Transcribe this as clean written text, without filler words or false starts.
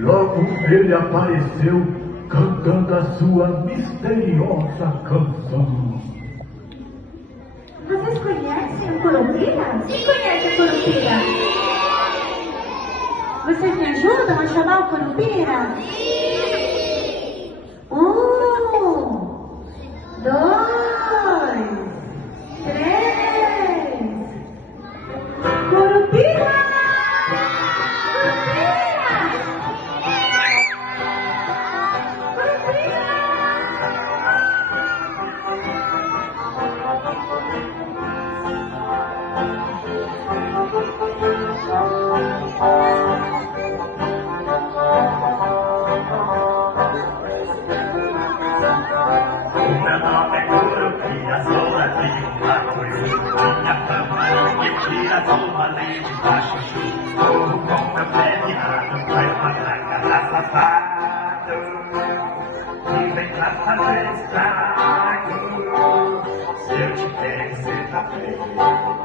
logo ele apareceu cantando a sua misteriosa canção. Vocês conhecem o Curupira? Quem conhece o Curupira? Vocês me ajudam a chamar o Curupira? Dois, três. Curupira! Meu nome é Curupira, sou aqui um maconho. Minha cama me tira do rolê de baixo chu. Corro com meu pé virado, vai pra casa safado. E vem pra fazer estrago. Se eu te pego, cê tá feio.